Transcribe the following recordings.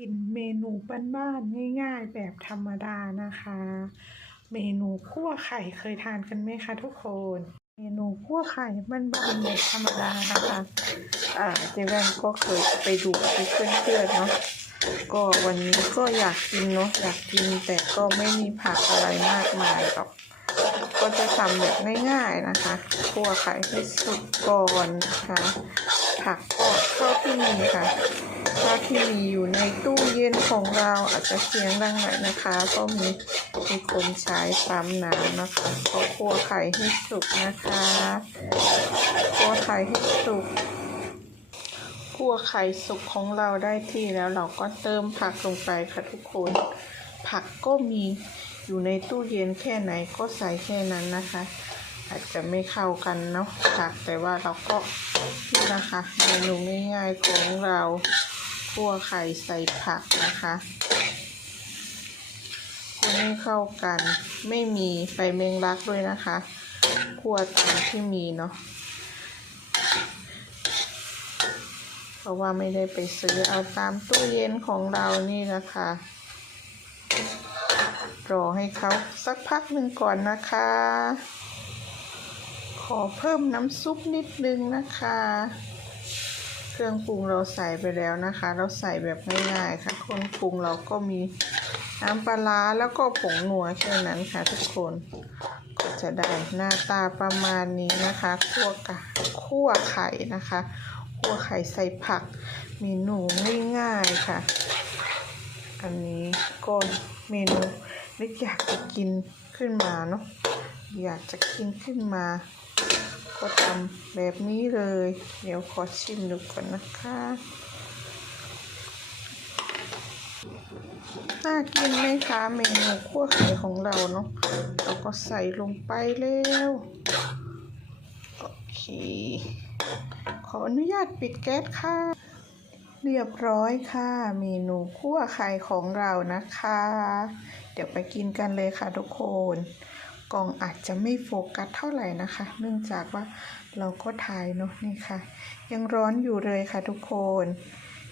กินเมนูบ้านๆง่าย ๆ แบบธรรมดานะคะ เมนูคั่วไข่เคยทานกันไหมคะทุกคน เมนูคั่วไข่บ้านๆแบบธรรมดานะคะอ่าเจแวนก็เคยไปดูที่เพื่อนๆเนาะก็วันนี้ก็อยากกินเนาะอยากกินแต่ก็ไม่มีผักอะไรมากมายหรอกก็จะทำแบบง่ายๆนะคะคั่วไข่ให้สุกก่อนนะคะผักก็ เท่าที่มีค่ะเท่าที่มีอยู่ในตู้เย็นของเราอาจจะเสียงดังหน่อยนะคะก็มีมีคนใช้ปั๊มน้ำนะคะก็คั่วไข่ให้สุกนะคะคั่วไข่ให้สุกคั่วไข่สุกของเราได้ที่แล้วเราก็เติมผักลงไปค่ะทุกคน ผักก็มีอยู่ในตู้เย็นแค่ไหนก็ใส่แค่นั้นนะคะ อาจจะไม่เข้ากันเนาะผักแต่ว่าเราก็นี่นะคะเมนูง่ายๆของเราคั่วไข่ใส่ผักนะคะคนให้เข้ากัน ไม่มีใบเมงลักด้วยนะคะคั่วตามที่มีเนาะเพราะว่าไม่ได้ไปซื้อเอาตามตู้เย็นของเรานี่นะคะรอให้เขาสักพักหนึ่งก่อนนะคะ ขอเพิ่มน้ำซุปนิดนึงนะคะ เครื่องปรุงเราใส่ไปแล้วนะคะ เราใส่แบบง่ายๆค่ะคนปรุงเราก็มีน้ำปลาแล้วก็ผงนัวแค่นั้นค่ะทุกคนก็จะได้หน้าตาประมาณนี้นะคะคั่วกะคั่วไข่นะคะคั่วไข่ใส่ผักเมนูง่ายๆค่ะ อันนี้ก็เมนูนึกอยากจะกินขึ้นมาเนาะอยากจะกินขึ้นมา ก็ทำแบบนี้เลย เดี๋ยวขอชิมดูก่อนนะคะน่ากินไหมคะเมนูคั่วไข่ของเราเนาะเราก็ใส่ลงไปแล้วโอเค ขออนุญาตปิดแก๊สค่ะ เรียบร้อยค่ะ เมนูคั่วไข่ของเรานะคะ เดี๋ยวไปกินกันเลยค่ะทุกคน กล่องอาจจะไม่โฟกัสเท่าไหร่นะคะ เนื่องจากว่าเราก็ถ่ายเนาะนี่ค่ะ ยังร้อนอยู่เลยค่ะทุกคน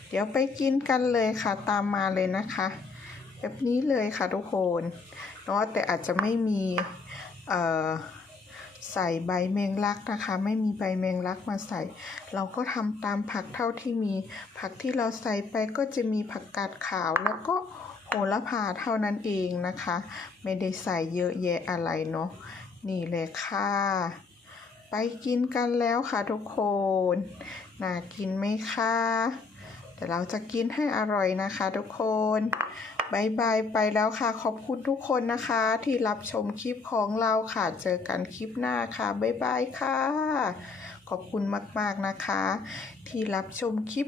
เดี๋ยวไปกินกันเลยค่ะตามมาเลยนะคะ แบบนี้เลยค่ะทุกคนเนาะแต่อาจจะไม่มีเอ่อใส่ใบแมงลักนะคะ ไม่มีใบแมงลักมาใส่ เราก็ทำตามผักเท่าที่มี ผักที่เราใส่ไปก็จะมีผักกาดขาวแล้วก็ ระพาเท่านั้นเองนะคะ ไม่ได้ใส่เยอะแยะอะไรเนาะนี่เลยค่ะ ไปกินกันแล้วค่ะทุกคนน่ากินไหมคะแต่เราจะกินให้อร่อยนะคะทุกคนบายบายไปแล้วค่ะ ขอบคุณทุกคนนะคะ ที่รับชมคลิปของเราค่ะ เจอกันคลิปหน้าค่ะบายบายค่ะ ขอบคุณมาก ๆนะคะ ที่รับชมคลิป